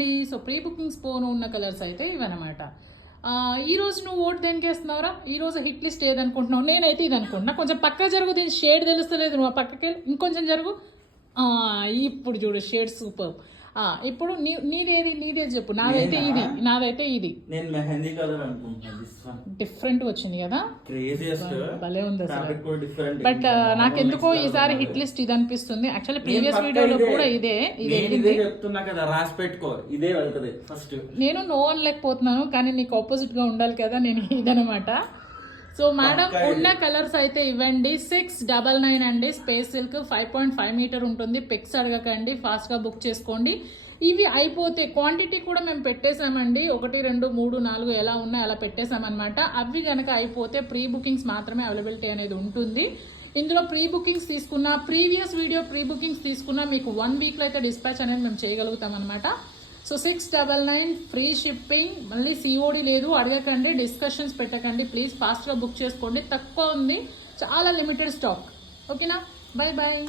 అండి. So pre bookings పోను ఉన్న colours అయితే ఇవన్నమాట. ఈ రోజు నువ్వు ఓటు దేనికి వేస్తున్నావురా? ఈ రోజు హిట్ లిస్ట్ ఏదనుకుంటున్నావు? నేనైతే ఇది అనుకుంటున్నా. కొంచెం పక్క జరుగు, దీని షేడ్ తెలుస్తలేదు. నువ్వు పక్కకి వెళ్ళి ఇంకొంచెం జరుగు. ఇప్పుడు చూడు షేడ్ సూపర్. ఇప్పుడు నీదే చెప్పు. నాదైతే ఇది నేను మెహందీ కలర్ అనుకుంటున్నా. డిఫరెంట్ వచ్చింది కదా, భలే ఉంది అసలు. బట్ నాకెందుకో ఈసారి హిట్ లిస్ట్ ఇది అనిపిస్తుంది. యాక్చువల్లీ ప్రీవియస్ వీడియోలో కూడా ఇదే చెప్తున్నా కదా, రాసి పెట్టుకో, ఇదే వెళ్తది ఫస్ట్. నేను నో అనలేకపోతున్నాను, కానీ నీకు ఆపోజిట్ గా ఉండాలి కదా, నేను ఇదనమాట. సో మేడం ఉన్న కలర్స్ అయితే ఇవ్వండి. 699 అండి. స్పేస్ సిల్క్ 5.5 మీటర్ ఉంటుంది. పిక్స్ అడగకండి, ఫాస్ట్గా బుక్ చేసుకోండి. ఇవి అయిపోతే క్వాంటిటీ కూడా మేము పెట్టేసామండి. 1, 2, 3, 4 ఎలా ఉన్నాయి అలా పెట్టేసామన్నమాట. అవి కనుక అయిపోతే ప్రీ బుకింగ్స్ మాత్రమే అవైలబిలిటీ అనేది ఉంటుంది. ఇందులో ప్రీ బుకింగ్స్ తీసుకున్న, ప్రీవియస్ వీడియో ప్రీ బుకింగ్స్ తీసుకున్న మీకు 1 వీక్లో అయితే డిస్పాచ్ అనేది మేము చేయగలుగుతాం అనమాట. So 699 free shipping. మళ్ళీ సిఓడి లేదు, అడగకండి, డిస్కషన్స్ పెట్టకండి ప్లీజ్. ఫాస్ట్గా బుక్ చేసుకోండి, తక్కువ ఉంది, చాలా లిమిటెడ్ స్టాక్. ఓకేనా, బై బాయ్.